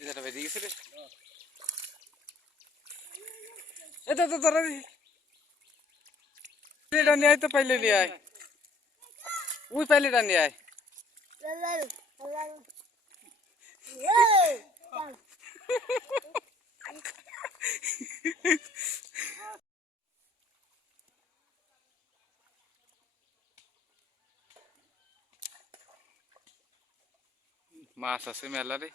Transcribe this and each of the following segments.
এটা বেরিয়ে গেছে রে। এটা তো ধরা দি এটা নিয়ে আয় তো পাইলে নিয়ে আয় ওই পাইলে এটা নিয়ে আয় মাছ আছে মেলা রে।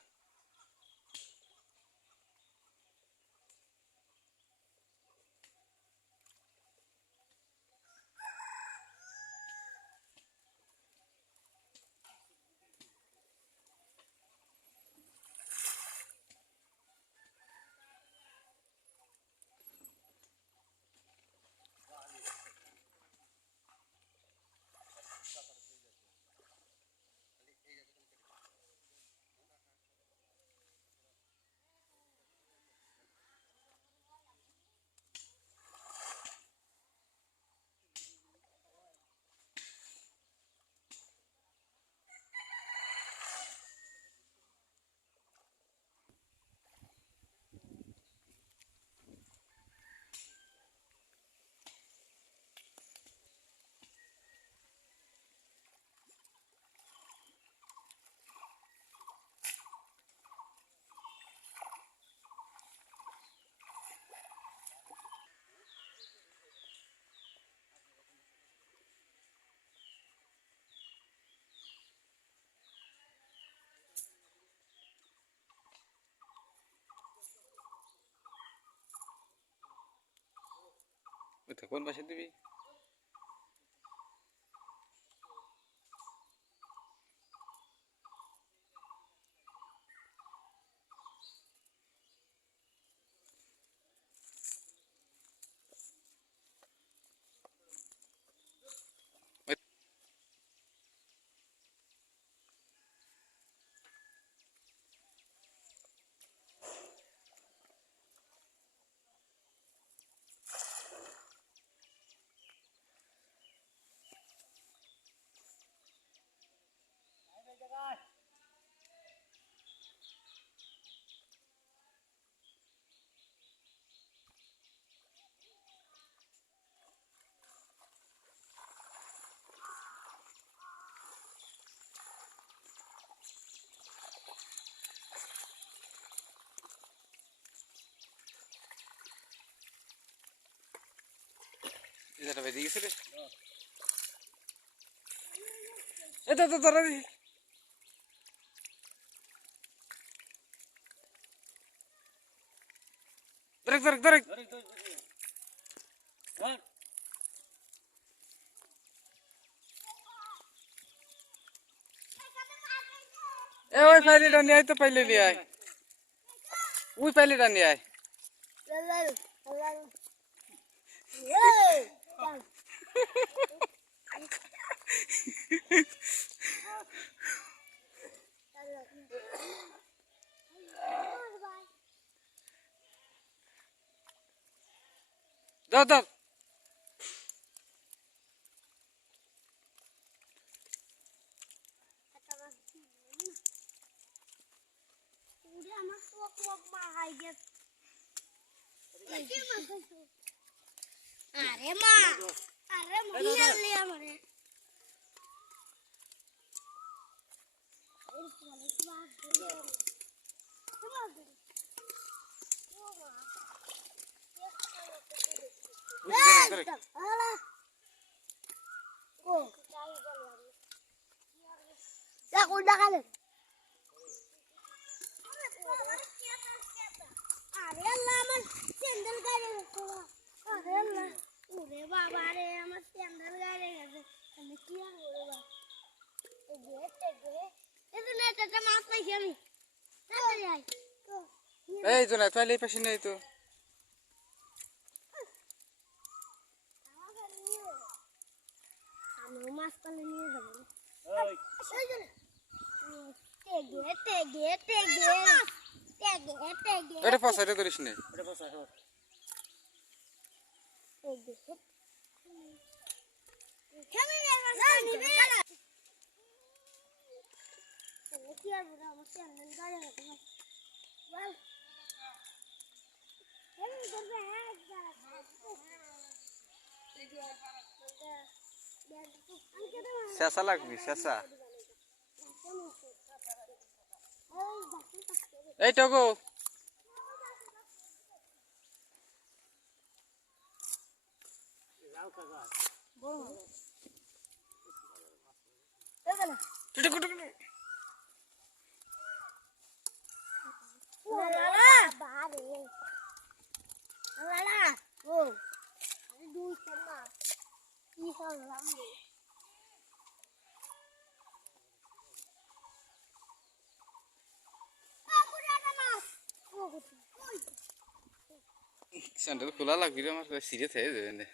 কোন পাশে দিবি? এটা বেরিয়ে গেছে রে। এটা তো ধরা দি ধরে ধরে ধরে এ ওই পাইলেটা নিয়ে আয় তো পাইলে নিয়ে আয় ওই পাইলেটা নিয়ে আয় ধর ধর আরে মা আরে মহিলালে আমারে আরে আল্লাহ আমার স্যান্ডেল গায়ে গেছে আরে আল্লাহ ওরে বাবা রে আমার স্যান্ডেল গায়ে গেছে আমি কি আর করব এই না এটা মাছ পাইছি আমি তাড়াতাড়ি আয় এই তো না তাহলে এই পাশে নেই তো আমি মাছ পালে নিয়ে যাব তেগে এটা পাশে করিস নে কি আর বড় আমার স্যান্ডেল গায়ে গেছে বল এই করবে হ্যাঁ শেষা লাগবি শেষা এই টগো স্যান্ডেল খোলা লাগবি রে আমার সিরিয়াস হয়ে যাবে